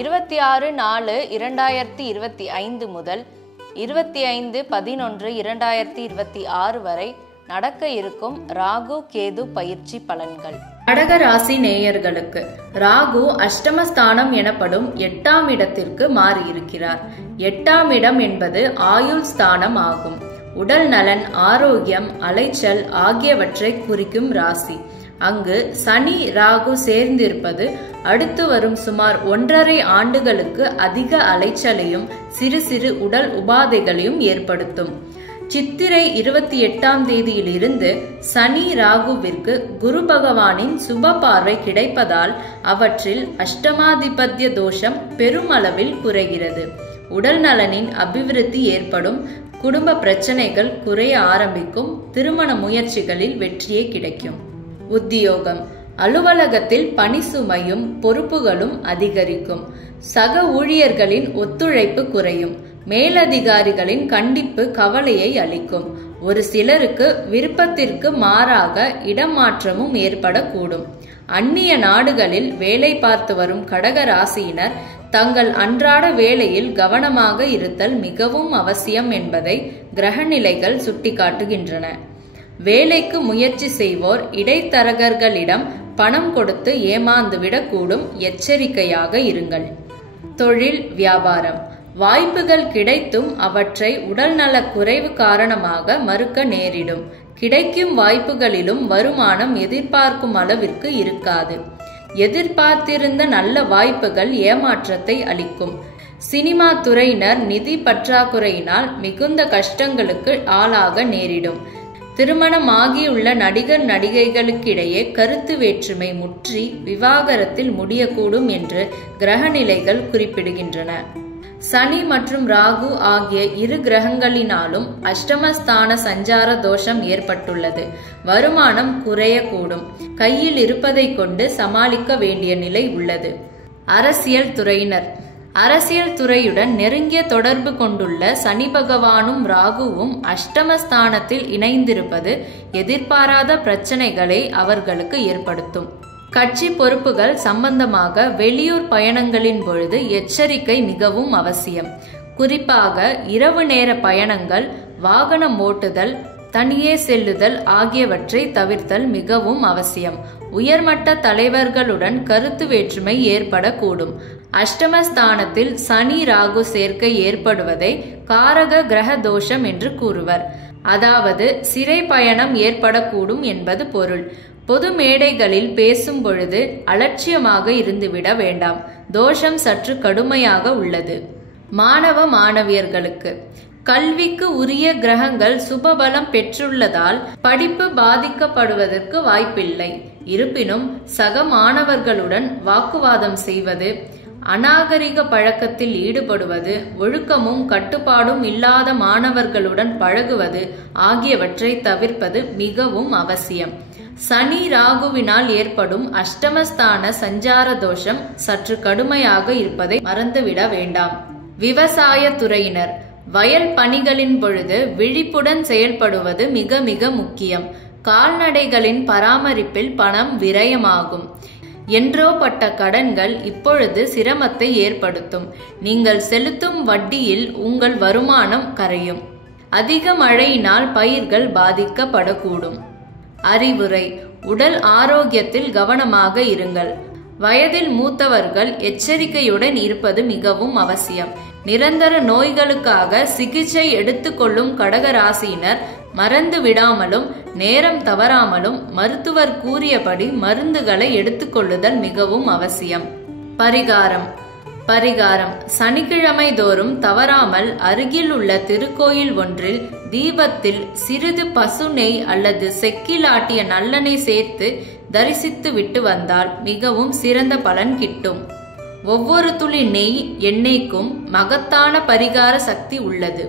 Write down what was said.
26/4/2025 முதல் 25/11/2026 வரை நடக்க இருக்கும் ராகு கேது பயிற்சி பலன்கள். கடக ராசி நேயர்களுக்கு ராகு அஷ்டமஸ்தானம் எனப்படும் 8ஆம் இடத்திற்கு மாறியிருக்கிறார். 8ஆம் இடம் என்பது ஆயுள் ஸ்தானம் ஆகும். உடல் நலன், ஆரோக்கியம், அலைச்சல் ஆகியவற்றை குறிக்கும் ராசி. அங்கு சனி ராகு சேர்ந்திருப்பது அடுத்து வரும் சுமார் 1.5 ஆண்டுகளுக்கு அதிக அலைச்சலையும் சிறு சிறு உடல் உபாதைகளையும் ஏற்படுத்தும். சித்திரை 28ஆம் தேதியிலிருந்து சனி ராகுவிற்கு குரு பகவானின் சுப பார்வை கிடைப்பதால் அவற்றில் அஷ்டமாதிபத்திய தோஷம் பெருமளவில் குறைகிறது. உடல் நலனின் அபிவிருத்தி ஏற்படும். குடும்ப பிரச்சனைகள் குறைய ஆரம்பிக்கும். திருமண முயற்சிகளில் வெற்றியே கிடைக்கும். உத்தியோகம், அலுவலகத்தில் பணி சுமையும் பொறுப்புகளும் அதிகரிக்கும். சக ஊழியர்களின் ஒத்துழைப்பு குறையும். மேலதிகாரிகளின் கண்டிப்பு கவலையை அளிக்கும். ஒரு சிலருக்கு விருப்பத்திற்கு மாறாக இடமாற்றமும் ஏற்படக்கூடும். அந்நிய நாடுகளில் வேலை பார்த்து வரும் கடக ராசியினர் தங்கள் அன்றாட வேலையில் கவனமாக இருத்தல் மிகவும் அவசியம் என்பதை கிரகநிலைகள் சுட்டிக்காட்டுகின்றன. வேலைக்கு முயற்சி செய்வோர் இடைத்தரகர்களிடம் பணம் கொடுத்து ஏமாந்துவிடக்கூடும். எச்சரிக்கையாக இருங்கள். தொழில், வியாபாரம், வாய்ப்புகள் கிடைத்தும் அவற்றை உடல்நலக் குறைவு காரணமாக மறுக்க நேரிடும். கிடைக்கும் வாய்ப்புகளிலும் வருமானம் எதிர்பார்க்கும் அளவிற்கு இருக்காது. எதிர்பார்த்திருந்த நல்ல வாய்ப்புகள் ஏமாற்றத்தை அளிக்கும். சினிமா துறையினர் நிதி பற்றாக்குறையினால் மிகுந்த கஷ்டங்களுக்கு ஆளாக நேரிடும். திருமணமாகியுள்ள நடிகர் நடிகைகளுக்கிடையே கருத்து வேற்றுமை முற்றி விவாகரத்தில் முடியக்கூடும் என்று கிரகநிலைகள் குறிப்பிடுகின்றன. சனி மற்றும் ராகு ஆகிய இரு கிரகங்களினாலும் அஷ்டமஸ்தான சஞ்சார தோஷம் ஏற்பட்டுள்ளது. வருமானம் குறையக்கூடும். கையில் இருப்பதை கொண்டு சமாளிக்க வேண்டிய நிலை உள்ளது. அரசியல் துறையினர், அரசியல் துறையுடன் நெருங்கிய தொடர்பு கொண்டுள்ள சனி பகவானும் ராகுவும் அஷ்டமஸ்தானத்தில் இணைந்திருப்பது எதிர்பாராத பிரச்சனைகளை அவர்களுக்கு ஏற்படுத்தும். கட்சி பொறுப்புகள் சம்பந்தமாக வெளியூர் பயணங்களின் பொழுது எச்சரிக்கை மிகவும் அவசியம். குறிப்பாக இரவு நேர பயணங்கள், வாகனம் ஓட்டுதல், தனியே செல்லுதல் ஆகியவற்றை தவிர்த்தல் மிகவும் அவசியம். உயர்மட்ட தலைவர்களுடன் கருத்து வேற்றுமை ஏற்படக்கூடும். அஷ்டமஸ்தானத்தில் சனி ராகு சேர்க்கை ஏற்படுவதை காரக கிரக தோஷம் என்று கூறுவர். அதாவது சிறை பயணம் ஏற்படக்கூடும் என்பது பொருள். பொது மேடைகளில் பேசும் பொழுது அலட்சியமாக இருந்துவிட வேண்டாம். தோஷம் சற்று கடுமையாக உள்ளது. மாணவ மாணவியர்களுக்கு கல்விக்கு உரிய கிரகங்கள் சுபபலம் பெற்றுள்ளதால் படிப்பு பாதிக்கப்படுவதற்கு வாய்ப்பில்லை. இருப்பினும் சக மாணவர்களுடன் வாக்குவாதம் செய்வது, அநாகரிக பழக்கத்தில் ஈடுபடுவது, ஒழுக்கமும் கட்டுப்பாடும் இல்லாத மாணவர்களுடன் பழகுவது ஆகியவற்றை தவிர்ப்பது மிகவும் அவசியம். சனி ராகுவினால் ஏற்படும் அஷ்டமஸ்தான சஞ்சார தோஷம் சற்று கடுமையாக இருப்பதை மறந்துவிட வேண்டாம். விவசாய துறையினர் வயல் பணிகளின் பொழுது விழிப்புடன் செயல்படுவது மிக மிக முக்கியம். கால்நடைகளின் பராமரிப்பில் பணம் விரயமாகும். என்றோ பட்ட கடன்கள் இப்பொழுது சிரமத்தை ஏற்படுத்தும். நீங்கள் செலுத்தும் வட்டியில் உங்கள் வருமானம் கரையும். அதிக மழையினால் பயிர்கள் பாதிக்கப்படக்கூடும். அறிவுரை: உடல் ஆரோக்கியத்தில் கவனமாக இருங்கள். வயதில் மூத்தவர்கள் எச்சரிக்கையுடன் இருப்பது மிகவும் அவசியம். நிரந்தர நோய்களுக்காக சிகிச்சை எடுத்துக்கொள்ளும் கடகராசியினர் மறந்து விடாமலும் நேரம் தவறாமலும் மருத்துவர் கூறியபடி மருந்துகளை எடுத்துக்கொள்ளுதல் மிகவும் அவசியம். பரிகாரம்: சனிக்கிழமை தோறும் தவறாமல் அருகில் உள்ள திருக்கோயில் ஒன்றில் தீபத்தில் சிறிது பசு நெய் அல்லது செக்கில் ஆட்டிய நல்லெண்ணெய் சேர்த்து தரிசித்து விட்டு வந்தால் மிகவும் சிறந்த பலன் கிட்டும். ஒவ்வொரு துளி நெய் எண்ணெய்க்கும் மகத்தான பரிகார சக்தி உள்ளது.